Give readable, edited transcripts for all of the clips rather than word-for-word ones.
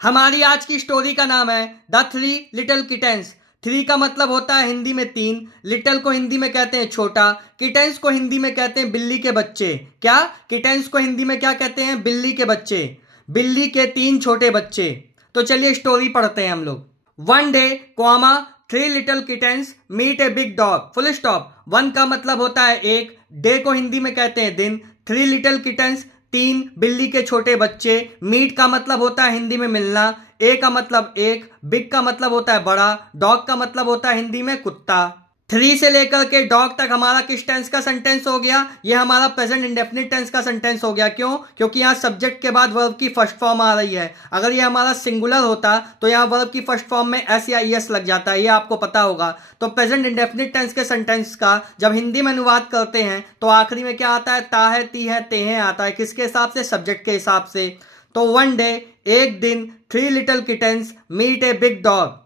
हमारी आज की स्टोरी का नाम है the three little kittens. Three का मतलब होता है हिंदी में तीन, लिटिल को हिंदी में कहते हैं छोटा, किटेंस को हिंदी में कहते हैं बिल्ली के बच्चे। क्या किटेंस को हिंदी में क्या कहते हैं? बिल्ली के बच्चे, बिल्ली के तीन छोटे बच्चे। तो चलिए स्टोरी पढ़ते हैं हम लोग। One day comma three little kittens meet a big dog full stop. One का मतलब होता है एक, डे को हिंदी में कहते हैं दिन, थ्री लिटिल किटेंस तीन बिल्ली के छोटे बच्चे, मीट का मतलब होता है हिंदी में मिलना, ए का मतलब एक, बिग का मतलब होता है बड़ा, डॉग का मतलब होता है हिंदी में कुत्ता। थ्री से लेकर के डॉग तक हमारा किस टेंस का सेंटेंस हो गया? ये हमारा प्रेजेंट इंडेफिनिट टेंस का सेंटेंस हो गया। क्यों? क्योंकि यहाँ सब्जेक्ट के बाद वर्ब की फर्स्ट फॉर्म आ रही है। अगर ये हमारा सिंगुलर होता तो यहाँ वर्ब की फर्स्ट फॉर्म में एस या ईएस लग जाता है, ये आपको पता होगा। तो प्रेजेंट इंडेफिनिट टेंस के सेंटेंस का जब हिंदी में अनुवाद करते हैं तो आखिरी में क्या आता है? ता है, ती है, ते हैं आता है। किसके हिसाब से? सब्जेक्ट के हिसाब से। तो वन डे एक दिन, three little kittens meet a big dog,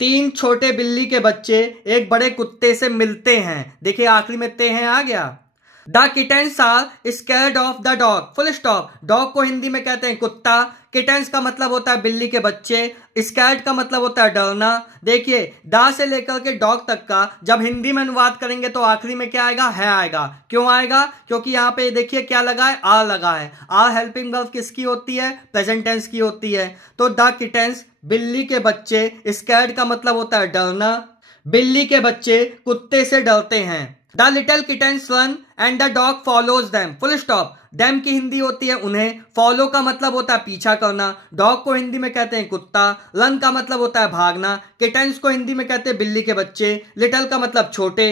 तीन छोटे बिल्ली के बच्चे एक बड़े कुत्ते से मिलते हैं। देखिए आखिरी में ते हैं आ गया। The kittens are scared of the dog full stop. Dog को हिंदी में कहते हैं कुत्ता, किटेंस का मतलब होता है बिल्ली के बच्चे, स्कैर्ड का मतलब होता है डरना। देखिए दा से लेकर के डॉग तक का जब हिंदी में अनुवाद करेंगे तो आखिरी में क्या आएगा? है आएगा। क्यों आएगा? क्योंकि यहाँ पे देखिए क्या लगा है? आर लगा है। आर हेल्पिंग वर्ब किसकी होती है? प्रेजेंट टेंस की होती है। तो द किटेंस बिल्ली के बच्चे, स्कैर्ड का मतलब होता है डरना, बिल्ली के बच्चे कुत्ते से डरते हैं। The little kittens run and the dog follows them full stop. Them की हिंदी होती है उन्हें, फॉलो का मतलब होता है पीछा करना, डॉग को हिंदी में कहते हैं कुत्ता, रन का मतलब होता है भागना, किटेंस को हिंदी में कहते हैं बिल्ली के बच्चे, लिटिल का मतलब छोटे।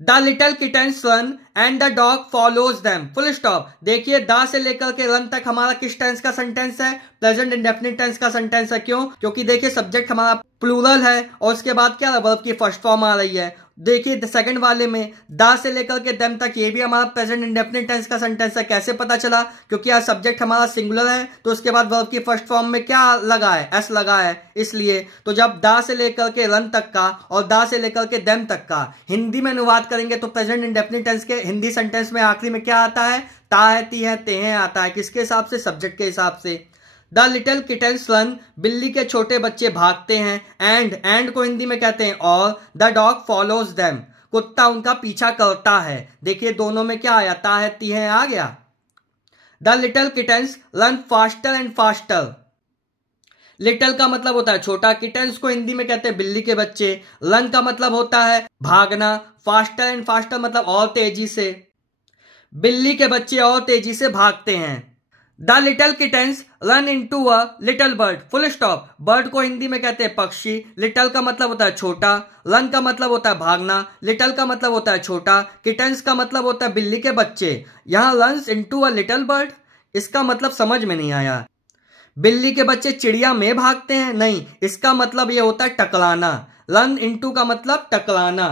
The little kittens run and the dog follows them full stop. देखिए द से लेकर के रन तक हमारा किस टेंस का सेंटेंस है? प्रेजेंट इंडेफिनिट टेंस का सेंटेंस है। क्यों? क्योंकि देखिए सब्जेक्ट हमारा प्लूरल है और उसके बाद क्या वर्ब की फर्स्ट फॉर्म आ रही है। देखिए सेकंड वाले में द से लेकर के देम तक ये भी हमारा प्रेजेंट इंडेफिनिट टेंस का सेंटेंस है। कैसे पता चला? क्योंकि यहाँ सब्जेक्ट हमारा सिंगुलर है तो उसके बाद वर्ब की फर्स्ट फॉर्म में क्या लगा है? एस लगा है, इसलिए। तो जब द से लेकर के रन तक का और द से लेकर के देम तक का हिंदी में अनुवाद करेंगे तो प्रेजेंट इंडेफिनिट टेंस के हिंदी सेंटेंस में आखिरी में क्या आता है? ता है, ती है, ते हैं आता है। किसके हिसाब से? सब्जेक्ट के हिसाब से। द लिटिल किटेंस रन, बिल्ली के छोटे बच्चे भागते हैं, एंड को हिंदी में कहते हैं और, द डॉग फॉलोज देम, कुत्ता उनका पीछा करता है। देखिए दोनों में क्या आया? ता है, ती है आ गया। The little kittens run faster and faster. Little का मतलब होता है छोटा, किटेंस को हिंदी में कहते हैं बिल्ली के बच्चे, रन का मतलब होता है भागना, फास्टर एंड फास्टर मतलब और तेजी से, बिल्ली के बच्चे और तेजी से भागते हैं। The little kittens run into a little bird full stop. Bird को हिंदी में कहते हैं पक्षी, लिटिल का मतलब होता है छोटा, रन का मतलब होता है भागना, लिटिल का मतलब होता है छोटा, किटेंस का मतलब होता है बिल्ली के बच्चे। यहाँ runs into a little bird, इसका मतलब समझ में नहीं आया। बिल्ली के बच्चे चिड़िया में भागते हैं? नहीं, इसका मतलब यह होता है टकराना। रन इनटू का मतलब टकराना।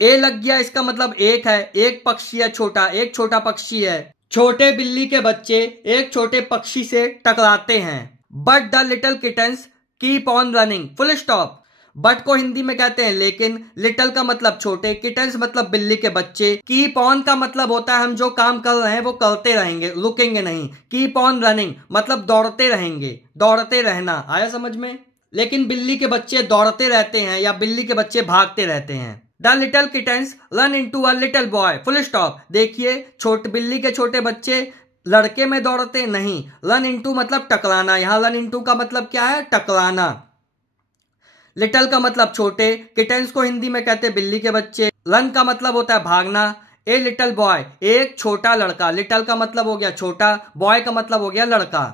ए लग गया, इसका मतलब एक है, एक पक्षी है छोटा, एक छोटा पक्षी है। छोटे बिल्ली के बच्चे एक छोटे पक्षी से टकराते हैं। But the little kittens keep on running full stop. But को हिंदी में कहते हैं लेकिन, लिटिल का मतलब छोटे, किटेंस मतलब बिल्ली के बच्चे, कीप ऑन का मतलब होता है हम जो काम कर रहे हैं वो करते रहेंगे, रुकेंगे नहीं। कीप ऑन रनिंग मतलब दौड़ते रहेंगे, दौड़ते रहना। आया समझ में? लेकिन बिल्ली के बच्चे दौड़ते रहते हैं या बिल्ली के बच्चे भागते रहते हैं। The little kittens run into a little boy full stop. देखिए छोटे बिल्ली के छोटे बच्चे लड़के में दौड़ते नहीं, रन इनटू मतलब टकराना। यहाँ रन इनटू का मतलब क्या है? टकराना। लिटिल का मतलब छोटे, किटेंस को हिंदी में कहते हैं बिल्ली के बच्चे, रन का मतलब होता है भागना। ए लिटिल बॉय एक छोटा लड़का, लिटिल का मतलब हो गया छोटा, बॉय का मतलब हो गया लड़का।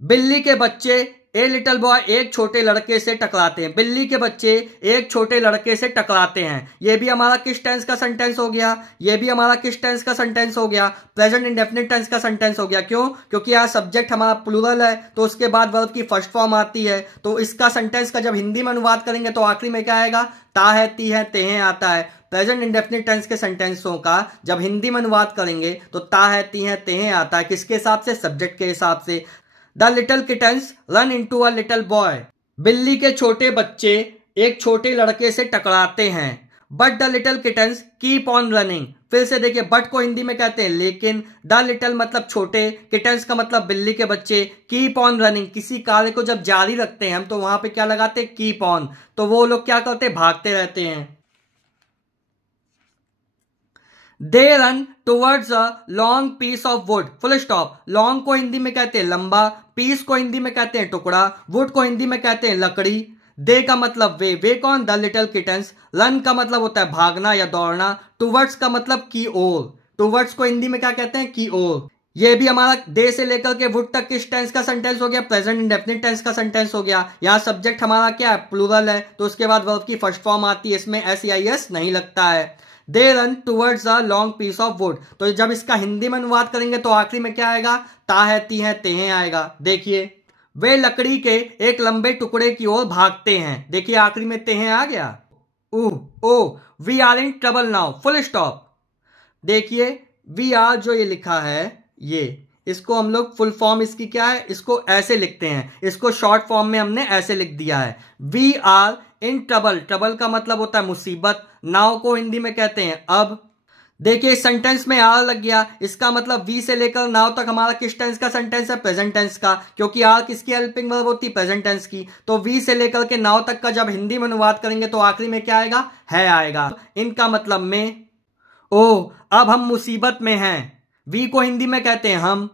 बिल्ली के बच्चे, ए लिटिल बॉय एक छोटे लड़के से टकराते हैं, बिल्ली के बच्चे एक छोटे लड़के से टकराते हैं। ये भी हमारा किस टेंस का सेंटेंस हो गया? ये भी हमारा किस टेंस का सेंटेंस हो गया? प्रेजेंट इंडेफिनिट टेंस का सेंटेंस हो गया। क्यों? क्योंकि यहाँ सब्जेक्ट हमारा प्लूरल है तो उसके बाद वर्ब की फर्स्ट फॉर्म आती है। तो इसका सेंटेंस का जब हिंदी में अनुवाद करेंगे तो आखिरी में क्या आएगा? ता है, ती है, ते हैं आता है। प्रेजेंट इंडेफिनिट टेंस के सेंटेंसों का जब हिंदी में अनुवाद करेंगे तो ता है, ती है, ते हैं आता है। किसके हिसाब से? सब्जेक्ट के हिसाब से। The little kittens run into a little boy, बिल्ली के छोटे बच्चे एक छोटे लड़के से टकराते हैं। But the little kittens keep on running. फिर से देखिए, बट को हिंदी में कहते हैं लेकिन, द लिटिल मतलब छोटे, किटन्स का मतलब बिल्ली के बच्चे, कीप ऑन रनिंग किसी कार्य को जब जारी रखते हैं हम तो वहां पे क्या लगाते हैं, कीप ऑन। तो वो लोग क्या करते हैं, भागते रहते हैं। They run towards a long piece of wood, full stop. Long को हिंदी में कहते हैं लंबा, पीस को हिंदी में कहते हैं टुकड़ा, वुड को हिंदी में कहते हैं लकड़ी। दे का मतलब वे कौन, द लिटिल किटन्स। रन का मतलब होता है भागना या दौड़ना। टूवर्ड्स का मतलब की ओर, टूवर्ड्स को हिंदी में क्या कहते हैं, की ओर। ये भी हमारा दे से लेकर के वुड तक किस टेंस का सेंटेंस हो गया, प्रेजेंट इंडेफिनिट टेंस का सेंटेंस हो गया। यहाँ सब्जेक्ट हमारा क्या है, प्लूरल है, तो उसके बाद वर्ब की फर्स्ट फॉर्म आती है, इसमें SEIS नहीं लगता है। They run towards a long piece of wood. तो जब इसका हिंदी में अनुवाद करेंगे तो आखिरी में क्या आएगा, ता है ती है तेहे आएगा। देखिए, वे लकड़ी के एक लंबे टुकड़े की ओर भागते हैं। देखिए आखिरी में तेहे आ गया। Oh we are in trouble now, full stop. देखिए वी आर जो ये लिखा है, ये इसको हम लोग फुल फॉर्म इसकी क्या है, इसको ऐसे लिखते हैं, इसको शॉर्ट फॉर्म में हमने ऐसे लिख दिया है, we are in trouble. Trouble का मतलब होता है मुसीबत। नाउ को हिंदी में कहते हैं अब। देखिए इस सेंटेंस में आर लग गया, इसका मतलब वी से लेकर नाउ तक हमारा किस टेंस का सेंटेंस है, प्रेजेंट टेंस का, क्योंकि आर किसकी हेल्पिंग वर्ब होती है, प्रेजेंट टेंस की। तो वी से लेकर के नाउ तक का जब हिंदी में अनुवाद करेंगे तो आखिरी में क्या आएगा, है आएगा। इनका मतलब में, ओ अब हम मुसीबत में हैं, वी को हिंदी में कहते हैं हम।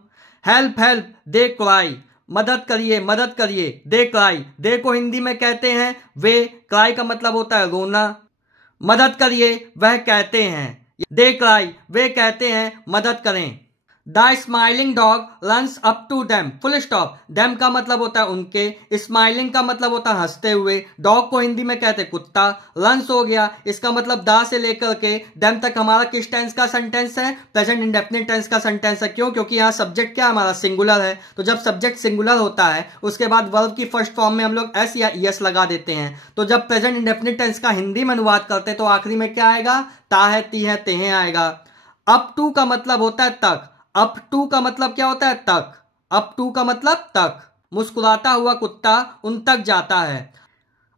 हेल्प हेल्प दे क्राई, मदद करिए मदद करिए, दे क्राई। दे को हिंदी में कहते हैं वे, क्राई का मतलब होता है रोना। मदद करिए वह कहते हैं, दे क्राई वे कहते हैं मदद करें। The smiling dog runs up to them, full stop. Them का मतलब होता है उनके, स्माइलिंग का मतलब होता है हंसते हुए। डॉग को हिंदी में कहते हैं कुत्ता। रन्स हो गया, इसका मतलब दा से लेकर के देम तक हमारा किस टेंस का सेंटेंस है, प्रेजेंट इंडेफिनिट टेंस का सेंटेंस है। क्यों, क्योंकि यहाँ सब्जेक्ट क्या हमारा, सिंगुलर है। तो जब सब्जेक्ट सिंगुलर होता है उसके बाद वर्ब की फर्स्ट फॉर्म में हम लोग एस या ईएस लगा देते हैं। तो जब प्रेजेंट इंडेफिनिट टेंस का हिंदी में अनुवाद करते हैं तो आखिरी में क्या आएगा, ता है ती है तेहे आएगा। अप टू का मतलब होता है तक, अप टू का मतलब क्या होता है, तक। अप टू का मतलब तक। मुस्कुराता हुआ कुत्ता उन तक जाता है।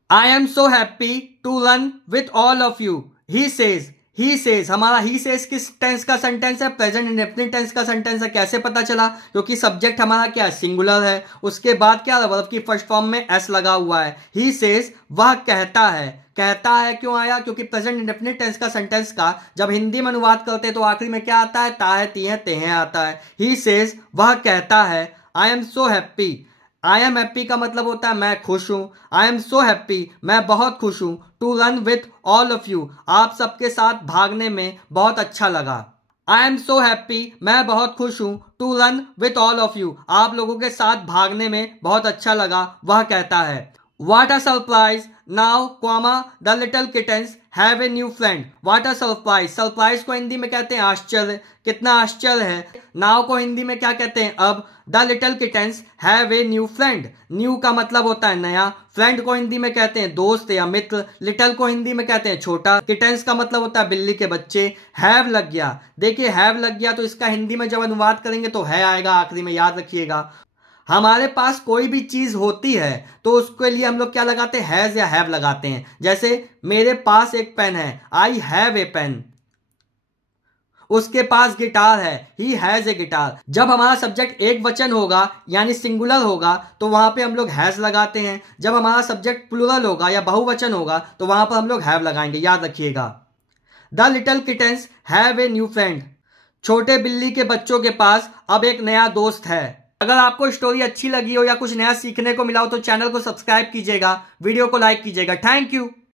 I am so happy to run with all of you, he says. He says, हमारा ही सेज किस टेंस का सेंटेंस है, प्रेजेंट इंडेफिनिट टेंस का सेंटेंस है। कैसे पता चला, क्योंकि सब्जेक्ट हमारा क्या है, सिंगुलर है। उसके बाद क्या है, वर्ब की फर्स्ट फॉर्म में एस लगा हुआ है। ही सेज वह कहता है, कहता है क्यों आया, क्योंकि प्रेजेंट इंडेफिनिट टेंस का सेंटेंस का जब हिंदी में अनुवाद करते हैं तो आखिरी में क्या आता है, ता है ती है तेहे आता है। ही सेज वह कहता है, I am so happy. I am happy का मतलब होता है मैं खुश हूं। आई एम सो हैप्पी मैं बहुत खुश हूं। To run with all of you, आप सबके साथ भागने में बहुत अच्छा लगा। आई एम सो हैप्पी मैं बहुत खुश हूं। To run with all of you, आप लोगों के साथ भागने में बहुत अच्छा लगा, वह कहता है। What a surprise! Now, the little kittens have a new friend. What a surprise! Surprise को हिंदी में कहते हैं आश्चर्य, कितना आश्चर्य है। Now को हिंदी में क्या कहते हैं, अब। The little kittens have a new friend. New का मतलब होता है नया, friend को हिंदी में कहते हैं दोस्त या मित्र, little को हिंदी में कहते हैं छोटा, kittens का मतलब होता है बिल्ली के बच्चे। have लग गया, देखिए have लग गया तो इसका हिंदी में जब अनुवाद करेंगे तो है आएगा आखिरी में, याद रखिएगा। हमारे पास कोई भी चीज होती है तो उसके लिए हम लोग क्या लगाते हैं, हैज या हैव लगाते हैं। जैसे मेरे पास एक पेन है, आई हैव ए पेन। उसके पास गिटार है, ही हैज ए गिटार। जब हमारा सब्जेक्ट एक वचन होगा यानी सिंगुलर होगा तो वहां पे हम लोग हैज लगाते हैं। जब हमारा सब्जेक्ट प्लूरल होगा या बहुवचन होगा तो वहां पर हम लोग हैव लगाएंगे, याद रखिएगा। The little kittens have a new friend, छोटे बिल्ली के बच्चों के पास अब एक नया दोस्त है। अगर आपको स्टोरी अच्छी लगी हो या कुछ नया सीखने को मिला हो तो चैनल को सब्सक्राइब कीजिएगा, वीडियो को लाइक कीजिएगा। Thank you.